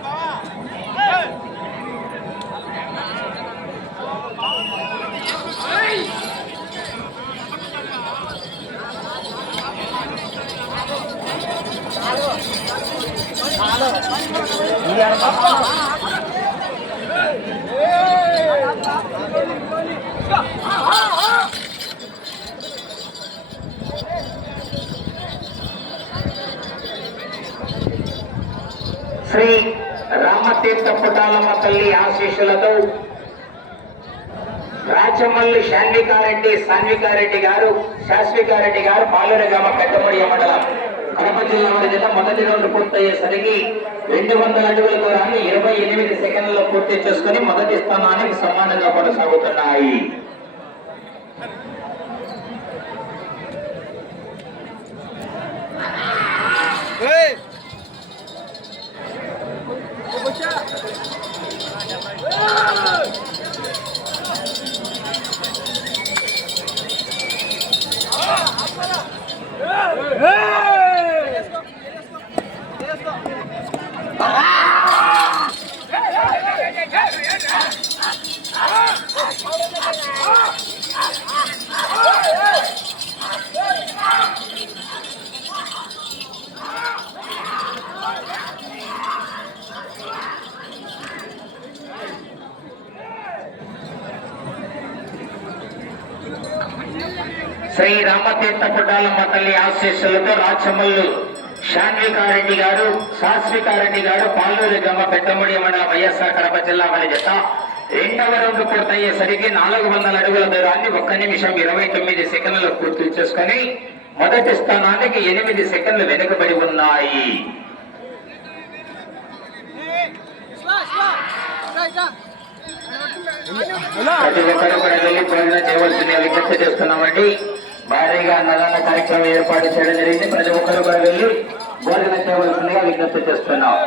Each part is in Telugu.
Halo. Halo. శ్రీ రామతీర్థ పుటాలమ్మ తల్లి ఆశీస్సులతో రాచమల్లి శాన్వికారెడ్డి సాన్వికారెడ్డి గారు శాశ్వికారెడ్డి గారు పాలూరు గ్రామ పెద్దముడి మండలం. కడప జిల్లా వారి మొదటి రౌండ్ పూర్తయ్యేసరికి రెండు వందల అడుగుల దూరాన్ని ఇరవై ఎనిమిది సెకండ్లలో పూర్తి చేసుకుని మొదటి స్థానానికి సమానంగా కొనసాగుతున్నాయి. శ్రీ రామతీర్థ పుట్టాలమ్మ తల్లి ఆశీస్సులతో రాచమల్లు శాన్వికారెడ్డి గారు శాస్వికారెడ్డి గారు పాలూరు గ్రామ పెద్దముడి మండల వైఎస్ఆర్ కడప జిల్లా వారి జత. రెండవ రౌండ్ పూర్తయ్యేసరికి నాలుగు వందల అడుగుల దూరాన్ని ఒక్క నిమిషం ఇరవై తొమ్మిది సెకండ్లు పూర్తి చేసుకుని మొదటి స్థానానికి ఎనిమిది సెకండ్లు వెనుకబడి ఉన్నాయి. ప్రతి ఒక్కరు కూడా వెళ్ళి చేయవలసింది విజ్ఞప్తి చేస్తున్నామండి. భారీగా అన్నదాన కార్యక్రమం ఏర్పాటు చేయడం జరిగింది. ప్రతి ఒక్కరు కూడా వెళ్ళి భోజనం చేయవలసిందిగా విజ్ఞప్తి చేస్తున్నాం.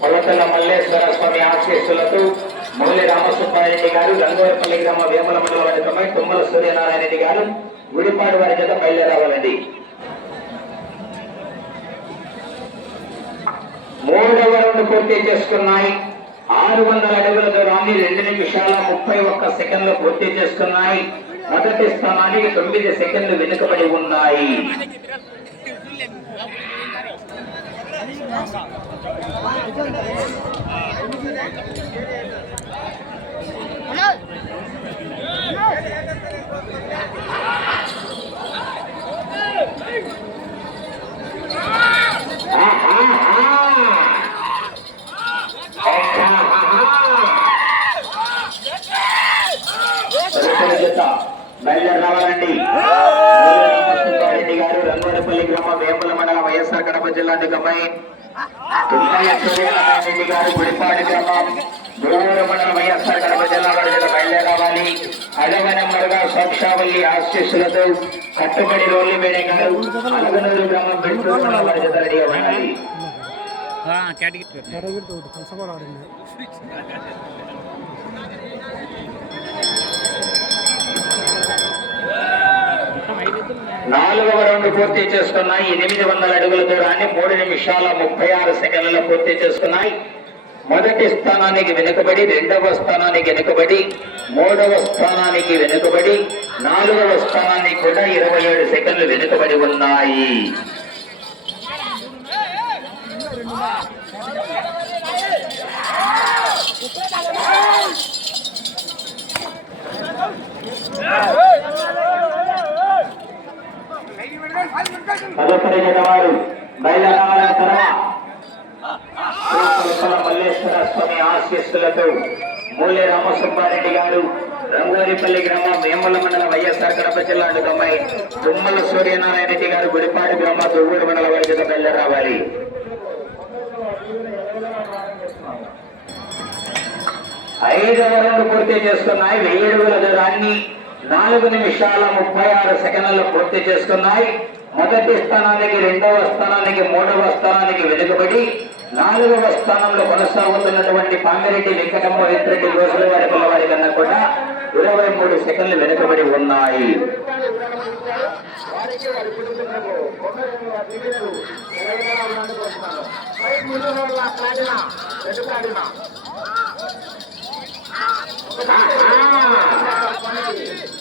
పొలతల మల్లేశ్వర స్వామి ఆశీస్సులతో మౌలి రామసుబ్బారెడ్డి గారు గంగవరపల్లి గ్రామ వేమల మండల వర్గమై తుమ్మల సూర్యనారాయణ రెడ్డి గారు గుడిపాడు వారి చేత బయలుదేరావాలండి మూడవ రౌండ్ పూర్తి చేసుకున్నాయి. ఆరు వందల అడుగుల దూరాన్ని రెండు నిమిషాల ముప్పై ఒక్క సెకండ్లు పూర్తి చేసుకున్నాయి. మొదటి స్థానానికి తొమ్మిది సెకండ్లు వెనుకబడి ఉన్నాయి తదుపరి జత బయలుదేరి రావాలండి రెడ్డి గారు రంగోడపల్లి గ్రామ వేముల మండల వైఎస్ఆర్ కడప జిల్లా దిగపై తుమ్మయ్య సూర్యనారాయణ రెడ్డి గారు గుడిపాడు గ్రామం గురవూరు మండల వైఎస్ఆర్ కడప జిల్లా వారి జత బయలుదేరి రావాలి ఐదవ నెంబర్గా సోక్షావల్లి ఆశీస్సులతో కట్టుబడి రోల్లి మేడే గారు అలగనూరు గ్రామం బెంటూరు మండల వారి జత రెడీ అవ్వాలి కేటగిరీ ఎడగిరితో నాలుగవ రౌండ్ పూర్తి చేసుకున్నాయి ఎనిమిది వందల అడుగుల దూరాన్ని మూడు నిమిషాల ముప్పై ఆరు సెకండ్లలో పూర్తి చేసుకున్నాయి. మొదటి స్థానానికి వెనుకబడి రెండవ స్థానానికి వెనుకబడి మూడవ స్థానానికి వెనుకబడి నాలుగవ స్థానానికి కూడా ఇరవై ఏడు సెకండ్లు వెనుకబడి ఉన్నాయి. తదుపరి వారు బయలుదేరాలని తర్వాత మల్లేశ్వర స్వామి ఆశీస్సులతో మూలే రామసుబ్బారెడ్డి గారు రంగోలిపల్లి గ్రామం వేమల మండల వైఎస్ఆర్ కడప జిల్లా అడుగమ్మాయి తుమ్మల సూర్యనారాయణ రెడ్డి గారు గుడిపాడు గ్రామ దువ్వూరు మండల వారి జత ఐదు ఐదవ రౌండ్ పూర్తి చేస్తున్నాయి. వెయ్యి అడుగుల దూరాన్ని నాలుగు నిమిషాల ముప్పై ఆరు సెకండ్లు పూర్తి చేసుకున్నాయి. మొదటి స్థానానికి రెండవ స్థానానికి మూడవ స్థానానికి వెనుకబడి నాలుగవ స్థానంలో కొనసాగుతున్నటువంటి పామిరెడ్డి వెంకటమ్మ రోజుల వారి పిల్లవారి కన్నా కూడా ఇరవై మూడు సెకండ్లు వెనుకబడి ఉన్నాయి.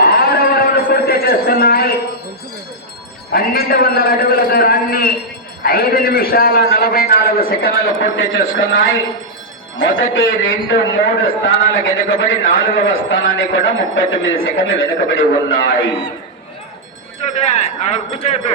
ఆరవ రౌండ్ పూర్తి చేస్తున్నాయి. పన్నెండు వందల అడుగుల దూరాన్ని ఐదు నిమిషాల నలభై నాలుగు సెకండ్లు పూర్తి చేసుకున్నాయి. మొదటి రెండు మూడు స్థానాలకు వెనుకబడి నాలుగవ స్థానాన్ని కూడా ముప్పై తొమ్మిది సెకండ్లు వెనుకబడి ఉన్నాయి. కూర్చోదు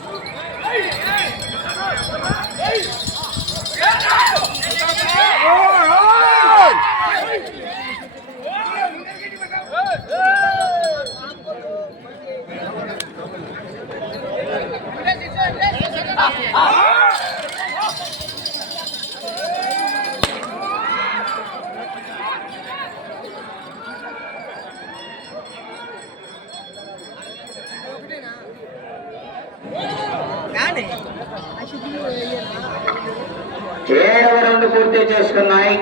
ఏడవ రౌండ్ పూర్తి చేసుకున్నాయి.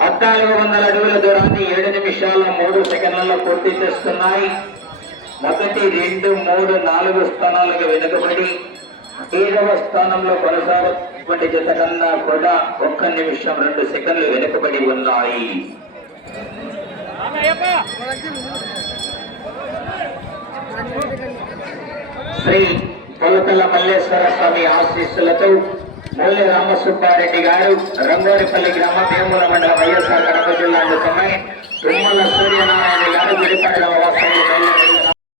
పద్నాలుగు వందల అడుగుల దూరాన్ని ఏడు నిమిషాల మూడు సెకండ్లలో పూర్తి చేస్తున్నాయి మొదటి రెండు మూడు నాలుగు స్థానాలకు వెనుకబడి ఏడవ స్థానంలో కొనసాగుతున్నటువంటి జత కన్నా కూడా ఒక్క నిమిషం రెండు సెకండ్లు వెనుకబడి ఉన్నాయి. శ్రీ కొలతల మల్లేశ్వర స్వామి ఆశీస్సులతో మూలి రామసుబ్బారెడ్డి గారు రంగోరిపల్లి గ్రామ భీముల మండలం వైఎస్ఆర్ కడప జిల్లా సమయం తుమ్మల సూర్యనారాయణ గారు విడిపడల